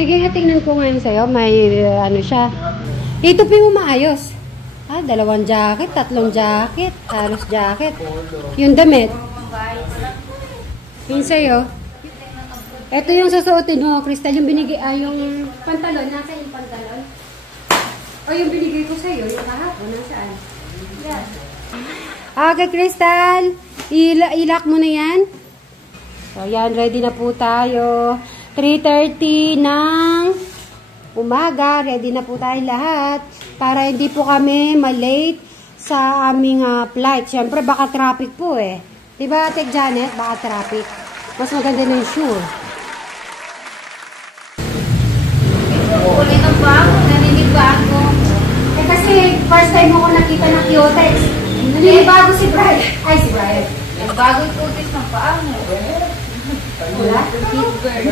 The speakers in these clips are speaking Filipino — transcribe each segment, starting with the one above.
Sige, tingnan ko ngayon sa'yo. May ano siya. Itupi mo maayos. Ah, 2 jacket, 3 jacket, halos jacket. Yung damit. Yung sa'yo. Ito yung susuotin mo, Crystal. Yung binigay, yung pantalon. Nasa yung pantalon? O yung binigay ko sa'yo, yung kahapon. Nasaan? Yan. Okay, Crystal. Ilak mo na yan. So, yan. Ready na po tayo. 3:30 ng umaga. Ready na po tayo lahat. Para hindi po kami malate sa aming flight. Siyempre, baka traffic po eh. Diba, Ate Janet? Baka traffic. Mas maganda na yung sure. Uli ng bago. Naninig bago. Eh kasi, first time ako nakita ng Kyotex. Naninibago si Brian. Ay, si Brian. Yung bago tutis ng paa mo. Wala? Heat burn.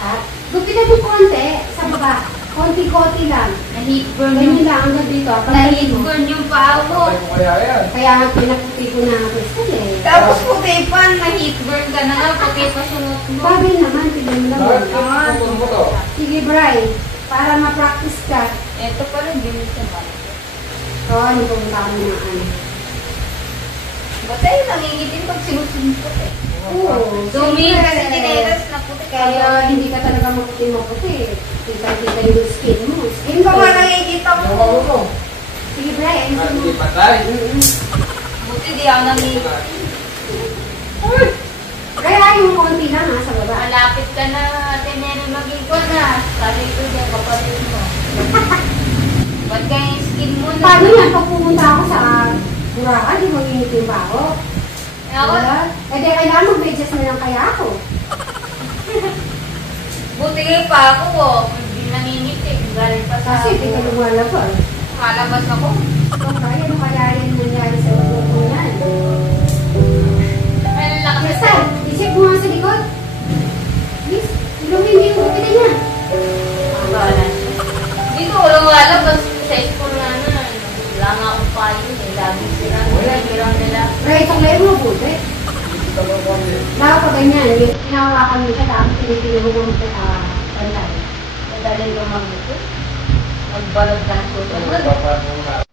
At, gupitan mo konti sa baba. Konti-konti lang. Na-heat burn Ganyan lang hanggang dito. Na-heat burn yung paa mo. Kaya nga pinaputi ko na Crystal eh. Tapos puti pa, na-heat burn ka na nga. Puti pa sunod mo. Bagay naman, tignan mo naman. Sige, Brian. Para ma-practice ka. Ito pa rin, bilis naman. Oo, ano pumunta kami ng ano. Ba't tayo nangingitin pag sinusunod eh? Oo. Dumi kasi tineras na puti. Kaya hindi ka talaga maputi. Kita-kita yung skin mo. Hindi pa nga nakikita mo. Sige, Brian. Buti di ako nangingitin. Kaya yung konti lang sa baba. Malapit ka na, Ate Nene, mag-ikot na. Sabi ko dyan, kapatid mo. Ba't kaya yung skin mo na? Paano yan? Pag pumunta ako sa Buracan, di mag-ingitin ba ako? Ako? Eh, di kailangan mag-adjust na lang kaya ako. Buti pa ako, oh. Hindi nangingitin. Galing pa sa Kasi hindi ka lumalabas. malabas ako. Okay, ano kaya yan nangyari sa ulo ko yan? May lakas Crystal, isip mo nga sa likod. Please, ilungin mo yung gupitin niya. ang galan. Dito, walang lalabas sa school na ano. Wala nga akong payo eh. Laging sila. Hirang nila. Right, ang layo mo, buti. Nakapag ganyan, yung hinawakan mo siya, tapos tinitilo mo pantay. Madali lumang ito. Magbalot na ako.